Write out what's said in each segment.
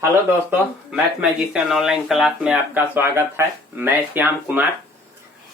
Hello दोस्तों, math magician online class में आपका स्वागत है। मैं श्याम कुमार।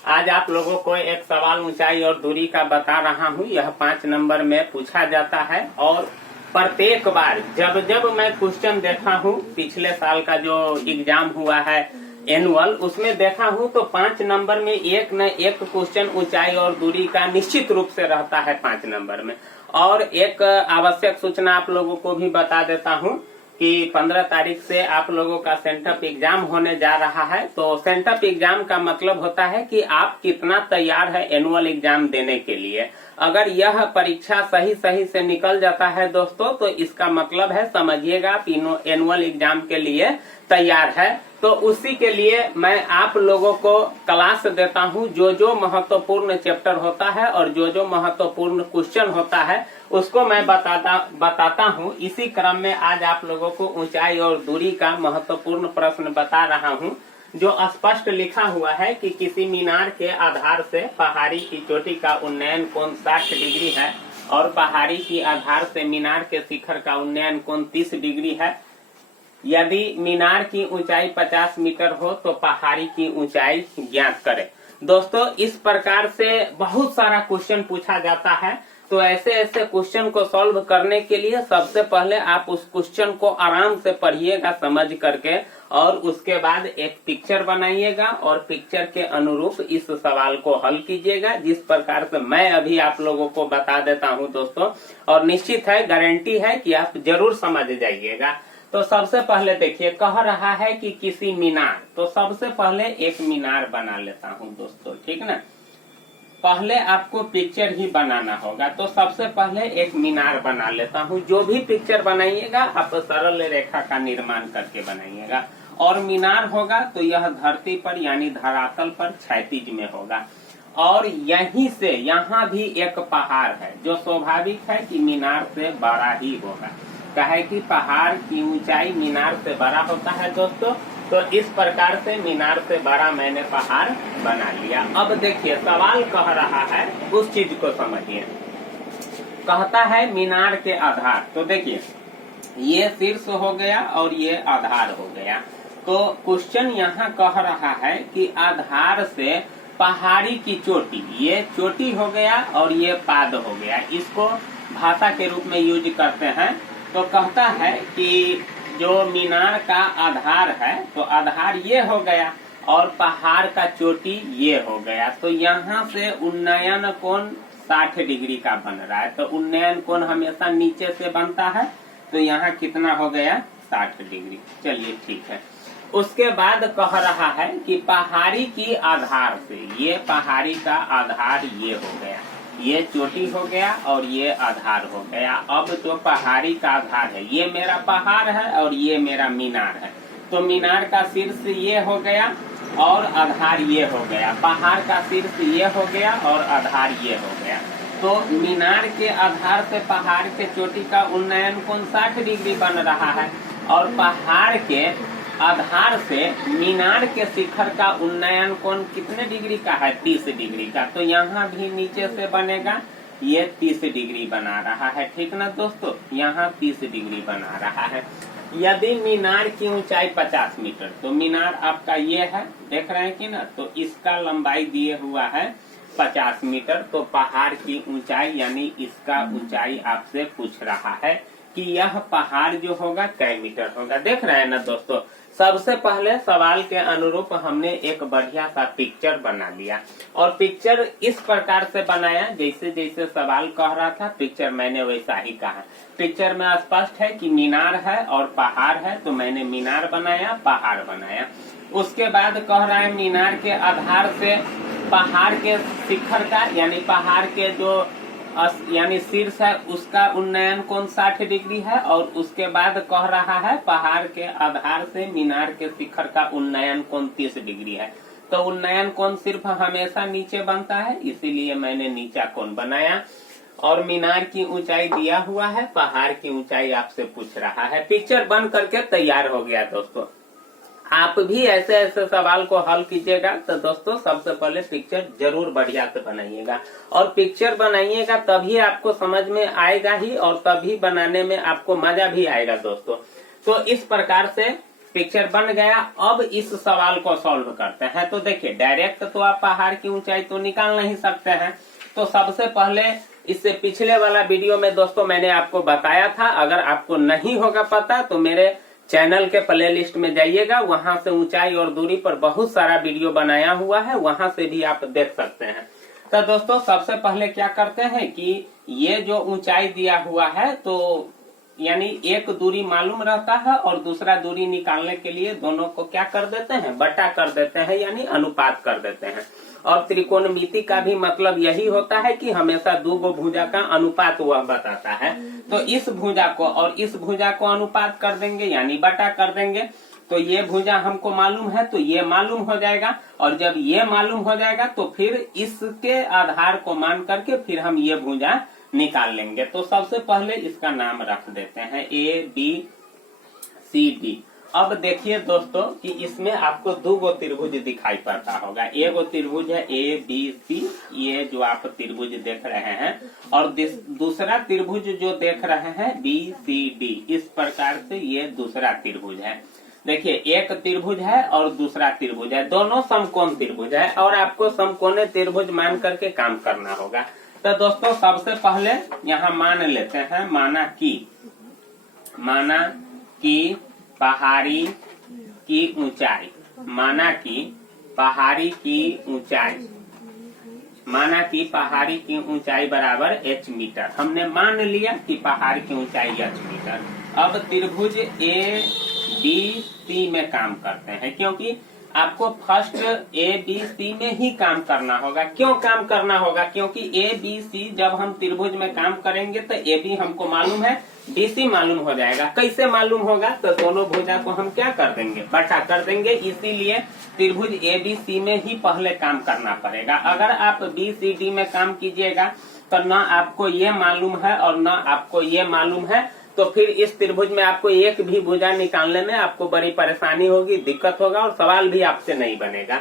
आज आप लोगों को एक सवाल ऊंचाई और दूरी का बता रहा हूं। यह 5 नंबर में पूछा जाता है और प्रत्येक बार जब जब मैं क्वेश्चन देखा हूं, पिछले साल का जो एग्जाम हुआ है एनुअल, उसमें देखा हूं तो 5 नंबर में एक न एक क्वेश्चन ऊंचाई और दूरी का निश्चित रूप से रहता है 5 नंबर में। और एक आवश्यक सूचना आप लोगों को भी बता देता हूं कि 15 तारीख से आप लोगों का सेंटअप एग्जाम होने जा रहा है। तो सेंटअप एग्जाम का मतलब होता है कि आप कितना तैयार है एनुअल एग्जाम देने के लिए। अगर यह परीक्षा सही से निकल जाता है दोस्तों, तो इसका मतलब है समझिएगा आप एनुअल एग्जाम के लिए तैयार है। तो उसी के लिए मैं आप लोगों को क्लास देता हूं। जो महत्वपूर्ण चैप्टर होता है और जो महत्वपूर्ण क्वेश्चन होता है उसको मैं बताता हूं। इसी क्रम में आज आप लोगों को ऊंचाई और दूरी का महत्वपूर्ण प्रश्न बता रहा हूं, जो स्पष्ट लिखा हुआ है कि किसी मीनार के आधार से पहाड़ी की चोटी का उन्नयन कोण 60 डिग्री है और पहाड़ी की आधार से मीनार के शिखर का उन्नयन कोण 30 डिग्री है। यदि मीनार की ऊंचाई 50 मीटर हो तो पहाड़ी की ऊंचाई ज्ञात करें। दोस्तों, इस प्रकार से बहुत सारा क्वेश्चन पूछा जाता है। तो ऐसे क्वेश्चन को सॉल्व करने के लिए सबसे पहले आप उस क्वेश्चन को आराम से पढ़िएगा समझ करके, और उसके बाद एक पिक्चर बनाइएगा और पिक्चर के अनुरूप इस सवाल को हल कीजिएगा, जिस प्रकार से मैं अभी आप लोगों को बता देता हूं दोस्तों। और निश्चित है, गारंटी है कि आप जरूर समझ जाइएगा। तो सबसे पहले देखिए, कह रहा है कि किसी मीनार, तो सबसे पहले एक मीनार बना लेता हूं दोस्तों, ठीक ना। पहले आपको पिक्चर ही बनाना होगा, तो सबसे पहले एक मीनार बना लेता हूं। जो भी पिक्चर बनाइएगा आप सरल रेखा का निर्माण करके बनाइएगा। और मीनार होगा तो यह धरती पर यानी धरातल पर क्षैतिज में होगा। और यहीं से यहाँ भी एक पहाड़ है, जो स्वाभाविक है कि मीनार से बड़ा ही होगा। कहे कि पहाड़ की ऊंचाई मीनार से बड़ा होता है दोस्तों। तो इस प्रकार से मीनार से बड़ा मैंने पहाड़ बना लिया। अब देखिए, सवाल कह रहा है, उस चीज को समझिए। कहता है मीनार के आधार, तो देखिए ये शीर्ष हो गया और ये आधार हो गया। तो क्वेश्चन यहाँ कह रहा है कि आधार से पहाड़ी की चोटी, ये चोटी हो गया और ये पाद हो गया। इसको भाषा के रूप में यूज करते हैं। तो कहता है कि जो मीनार का आधार है, तो आधार ये हो गया और पहाड़ का चोटी ये हो गया। तो यहाँ से उन्नयन कोण 60 डिग्री का बन रहा है। तो उन्नयन कोण हमेशा नीचे से बनता है। तो यहाँ कितना हो गया? 60 डिग्री। चलिए ठीक है। उसके बाद कह रहा है कि पहाड़ी की आधार से, ये पहाड़ी का आधार ये हो गया, ये चोटी हो गया और ये आधार हो गया। अब जो पहाड़ी का आधार है, ये मेरा पहाड़ है और ये मेरा मीनार है। तो मीनार का शीर्ष ये हो गया और आधार ये हो गया। पहाड़ का शीर्ष ये हो गया और आधार ये हो गया। तो मीनार के आधार से पहाड़ के चोटी का उन्नयन कोण 60 डिग्री बन रहा है और पहाड़ के आधार से मीनार के शिखर का उन्नयन कोण कितने डिग्री का है? 30 डिग्री का। तो यहाँ भी नीचे से बनेगा, ये 30 डिग्री बना रहा है, ठीक ना दोस्तों। यहाँ 30 डिग्री बना रहा है। यदि मीनार की ऊंचाई 50 मीटर, तो मीनार आपका ये है, देख रहे हैं कि ना। तो इसका लंबाई दिए हुआ है 50 मीटर। तो पहाड़ की ऊंचाई यानी इसका ऊंचाई आपसे पूछ रहा है कि यह पहाड़ जो होगा कै मीटर होगा। देख रहे हैं ना दोस्तों। सबसे पहले सवाल के अनुरूप हमने एक बढ़िया सा पिक्चर बना लिया और पिक्चर इस प्रकार से बनाया जैसे जैसे सवाल कह रहा था, पिक्चर मैंने वैसा ही कहा। पिक्चर में स्पष्ट है कि मीनार है और पहाड़ है, तो मैंने मीनार बनाया, पहाड़ बनाया। उसके बाद कह रहा है मीनार के आधार से पहाड़ के शिखर का यानी पहाड़ के जो यानी शीर्ष है उसका उन्नयन कोण 60 डिग्री है। और उसके बाद कह रहा है पहाड़ के आधार से मीनार के शिखर का उन्नयन कोण 30 डिग्री है। तो उन्नयन कोण सिर्फ हमेशा नीचे बनता है, इसीलिए मैंने नीचा कोण बनाया। और मीनार की ऊंचाई दिया हुआ है, पहाड़ की ऊंचाई आपसे पूछ रहा है। पिक्चर बन करके तैयार हो गया दोस्तों। आप भी ऐसे सवाल को हल कीजिएगा। तो दोस्तों, सबसे पहले पिक्चर जरूर बढ़िया से बनाइएगा और पिक्चर बनाइएगा तभी आपको समझ में आएगा ही और तभी बनाने में आपको मजा भी आएगा दोस्तों। तो इस प्रकार से पिक्चर बन गया। अब इस सवाल को सॉल्व करते हैं। तो देखिए, डायरेक्ट तो आप पहाड़ की ऊंचाई तो निकाल नहीं सकते हैं। तो सबसे पहले इससे पिछले वाला वीडियो में दोस्तों मैंने आपको बताया था, अगर आपको नहीं होगा पता तो मेरे चैनल के प्लेलिस्ट में जाइएगा, वहां से ऊंचाई और दूरी पर बहुत सारा वीडियो बनाया हुआ है, वहां से भी आप देख सकते हैं। तो दोस्तों सबसे पहले क्या करते हैं कि ये जो ऊंचाई दिया हुआ है, तो यानी एक दूरी मालूम रहता है और दूसरा दूरी निकालने के लिए दोनों को क्या कर देते हैं, बटा कर देते हैं, यानी अनुपात कर देते हैं। और त्रिकोणमिति का भी मतलब यही होता है कि हमेशा दो भुजा का अनुपात वह बताता है। तो इस भुजा को और इस भुजा को अनुपात कर देंगे, यानी बटा कर देंगे। तो ये भुजा हमको मालूम है तो ये मालूम हो जाएगा, और जब ये मालूम हो जाएगा तो फिर इसके आधार को मान करके फिर हम ये भुजा निकाल लेंगे। तो सबसे पहले इसका नाम रख देते हैं ABCD। अब देखिए दोस्तों कि इसमें आपको दो गो त्रिभुज दिखाई पड़ता होगा। एक त्रिभुज है ABC, ये जो आप त्रिभुज देख रहे हैं, और दूसरा त्रिभुज जो देख रहे हैं BCD। इस प्रकार से ये दूसरा त्रिभुज है। देखिए, एक त्रिभुज है और दूसरा त्रिभुज है, दोनों समकोण त्रिभुज है, और आपको समकोण त्रिभुज मान करके काम करना होगा। तो दोस्तों सबसे पहले यहाँ मान लेते हैं, माना कि पहाड़ी की ऊंचाई, माना कि पहाड़ी की ऊंचाई बराबर h मीटर। हमने मान लिया कि पहाड़ की ऊंचाई h मीटर। अब त्रिभुज ABC में काम करते हैं, क्योंकि आपको फर्स्ट ABC में ही काम करना होगा। क्यों काम करना होगा? क्योंकि ABC जब हम त्रिभुज में काम करेंगे तो AB हमको मालूम है, BC मालूम हो जाएगा। कैसे मालूम होगा? तो दोनों भुजा को हम क्या कर देंगे, बटा कर देंगे। इसीलिए त्रिभुज ABC में ही पहले काम करना पड़ेगा। अगर आप BCD में काम कीजिएगा तो न आपको ये मालूम है और न आपको ये मालूम है, तो फिर इस त्रिभुज में आपको एक भी भुजा निकालने में आपको बड़ी परेशानी होगी, दिक्कत होगा, और सवाल भी आपसे नहीं बनेगा।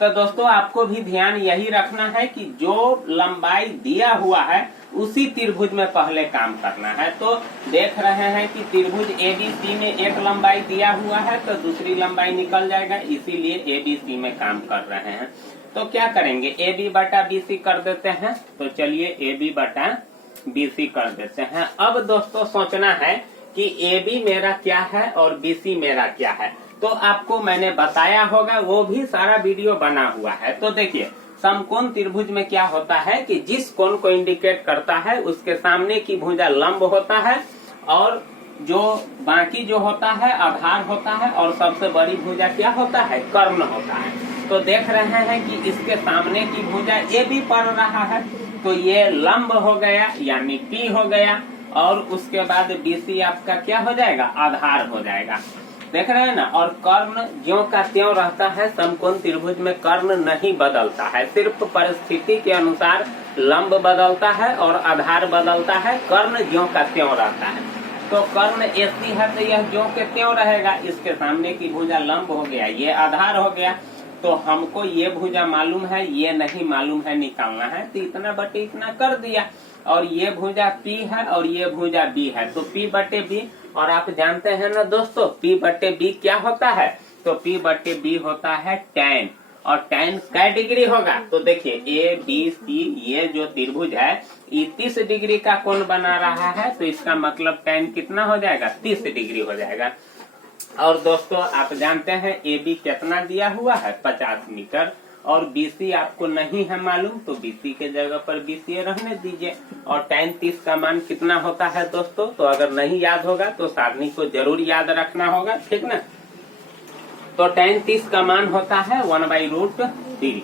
तो दोस्तों आपको भी ध्यान यही रखना है कि जो लंबाई दिया हुआ है उसी त्रिभुज में पहले काम करना है। तो देख रहे हैं कि त्रिभुज ABC में एक लंबाई दिया हुआ है तो दूसरी लंबाई निकल जाएगा, इसीलिए ABC में काम कर रहे हैं। तो क्या करेंगे, AB बटा BC कर देते हैं। तो चलिए AB बटा BC कर देते हैं। अब दोस्तों सोचना है कि AB मेरा क्या है और BC मेरा क्या है। तो आपको मैंने बताया होगा, वो भी सारा वीडियो बना हुआ है। तो देखिए, समकोण त्रिभुज में क्या होता है कि जिस कोण को इंडिकेट करता है उसके सामने की भुजा लंब होता है, और जो बाकी जो होता है आधार होता है, और सबसे बड़ी भुजा क्या होता है, कर्ण होता है। तो देख रहे हैं कि इसके सामने की भुजा AB पड़ रहा है, तो ये लंब हो गया यानी P हो गया, और उसके बाद BC आपका क्या हो जाएगा, आधार हो जाएगा। देख रहे हैं ना। और कर्ण ज्यों का त्यों रहता है, समकोण त्रिभुज में कर्ण नहीं बदलता है, सिर्फ परिस्थिति के अनुसार लंब बदलता है और आधार बदलता है, कर्ण ज्यों का त्यों रहता है। तो कर्ण AC है तो यह ज्यों के त्यों रहेगा। इसके सामने की भुजा लंब हो गया, ये आधार हो गया। तो हमको ये भुजा मालूम है, ये नहीं मालूम है, निकालना है, तो इतना बटे इतना कर दिया। और ये भुजा P है और ये भुजा B है, तो P बटे B। और आप जानते हैं ना दोस्तों, P बटे B क्या होता है, तो P बटे B होता है tan। और tan कै डिग्री होगा, तो देखिए ABC ये जो त्रिभुज है ये 30 डिग्री का कोण बना रहा है, तो इसका मतलब tan कितना हो जाएगा, 30 डिग्री हो जाएगा। और दोस्तों आप जानते हैं AB कितना दिया हुआ है, 50 मीटर, और BC आपको नहीं है मालूम, तो BC के जगह पर BC रहने दीजिए। और tan 30 का मान कितना होता है दोस्तों, तो अगर नहीं याद होगा तो सारणी को जरूर याद रखना होगा, ठीक ना। तो tan 30 का मान होता है 1/√3।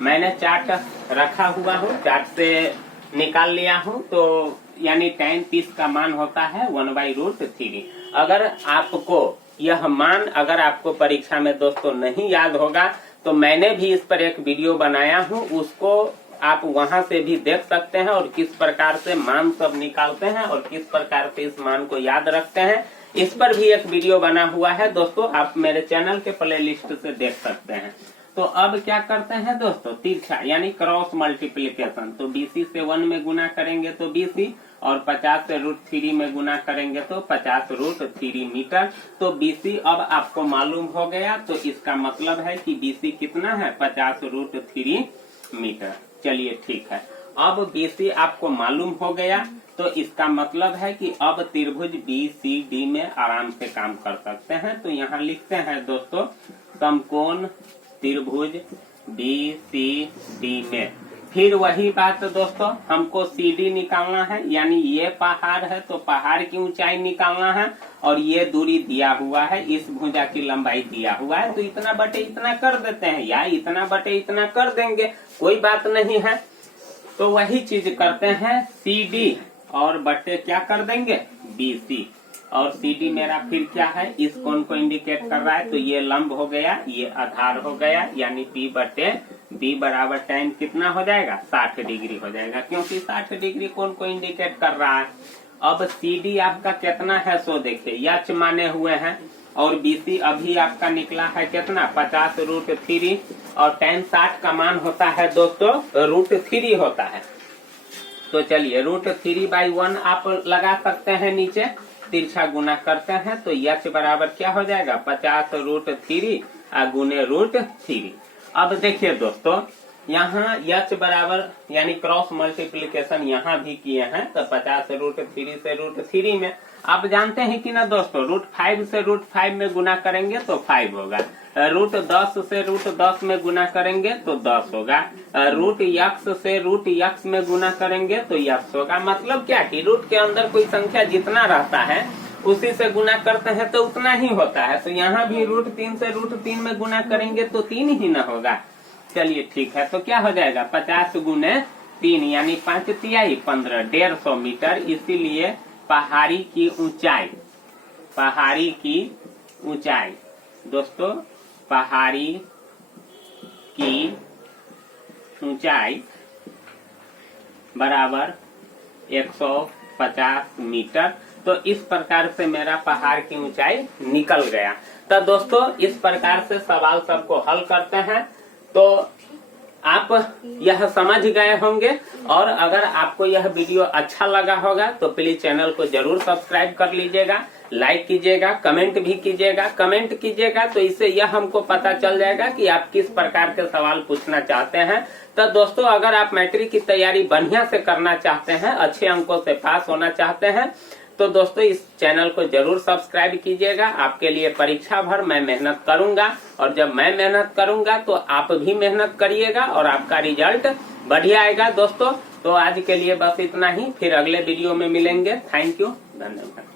मैंने चार्ट रखा हुआ हूँ, चार्ट से निकाल लिया हूँ, तो यानी tan 30 का मान होता है 1/√3। अगर आपको यह मान अगर आपको परीक्षा में दोस्तों नहीं याद होगा तो मैंने भी इस पर एक वीडियो बनाया हूँ, उसको आप वहां से भी देख सकते हैं, और किस प्रकार से मान सब निकालते हैं और किस प्रकार से इस मान को याद रखते हैं, इस पर भी एक वीडियो बना हुआ है दोस्तों, आप मेरे चैनल के प्लेलिस्ट से देख सकते हैं। तो अब क्या करते हैं दोस्तों, तिरछा यानी क्रॉस मल्टीप्लीकेशन। तो BC से 1 में गुना करेंगे तो BC, और 50 से √3 में गुना करेंगे तो 50 √3 मीटर। तो BC अब आपको मालूम हो गया, तो इसका मतलब है कि BC कितना है, 50 √3 मीटर। चलिए ठीक है, अब BC आपको मालूम हो गया, तो इसका मतलब है कि अब त्रिभुज BCD में आराम से काम कर सकते हैं। तो यहाँ लिखते हैं दोस्तों, समकोण त्रिभुज BCD में। फिर वही बात दोस्तों, हमको CD निकालना है, यानी ये पहाड़ है तो पहाड़ की ऊंचाई निकालना है, और ये दूरी दिया हुआ है, इस भुजा की लंबाई दिया हुआ है, तो इतना बटे इतना कर देते हैं, या इतना बटे इतना कर देंगे, कोई बात नहीं है। तो वही चीज करते हैं, CD और बटे क्या कर देंगे, BC, और CD मेरा फिर क्या है, इस कोण को इंडिकेट कर रहा है, तो ये लंब हो गया, ये आधार हो गया, यानी P बटे B बराबर tan कितना हो जाएगा, 60 डिग्री हो जाएगा, क्योंकि 60 डिग्री कोण को इंडिकेट कर रहा है। अब CD आपका कितना है, सो देखिए, यच माने हुए हैं, और BC अभी आपका निकला है कितना, 50 √3, और tan 60 का मान होता है दोस्तों √3 होता है। तो चलिए √3/1 आप लगा सकते हैं, नीचे तिरछा गुना करते हैं, तो यच बराबर क्या हो जाएगा, 50 √3 गुने √3। अब देखिए दोस्तों, यहाँ यच बराबर यानी क्रॉस मल्टीप्लीकेशन यहाँ भी किए हैं, तो 50 √3 से √3 में आप जानते हैं कि ना दोस्तों, √5 से √5 में गुना करेंगे तो 5 होगा, √10 से √10 में गुना करेंगे तो 10 होगा, √x से √x में गुना करेंगे तो x होगा। मतलब क्या कि रूट के अंदर कोई संख्या जितना रहता है उसी से गुना करते हैं तो उतना ही होता है। तो यहाँ भी √3 से √3 में गुना करेंगे तो 3 ही न होगा। चलिए ठीक है, तो क्या हो जाएगा, 50 गुने 3 यानी 5 तिहाई 15, 150 मीटर। इसीलिए पहाड़ी की ऊंचाई दोस्तों, पहाड़ी की ऊंचाई बराबर 150 मीटर। तो इस प्रकार से मेरा पहाड़ की ऊंचाई निकल गया। तो दोस्तों, इस प्रकार से सवाल सबको हल करते हैं, तो आप यह समझ गए होंगे। और अगर आपको यह वीडियो अच्छा लगा होगा तो प्लीज चैनल को जरूर सब्सक्राइब कर लीजिएगा, लाइक कीजिएगा, कमेंट भी कीजिएगा। कमेंट कीजिएगा तो इससे यह हमको पता चल जाएगा कि आप किस प्रकार के सवाल पूछना चाहते हैं। तो दोस्तों, अगर आप मैट्रिक की तैयारी बढ़िया से करना चाहते हैं, अच्छे अंकों से पास होना चाहते हैं, तो दोस्तों इस चैनल को जरूर सब्सक्राइब कीजिएगा। आपके लिए परीक्षा भर मैं मेहनत करूंगा, और जब मैं मेहनत करूंगा तो आप भी मेहनत करिएगा और आपका रिजल्ट बढ़िया आएगा दोस्तों। तो आज के लिए बस इतना ही, फिर अगले वीडियो में मिलेंगे। थैंक यू, धन्यवाद।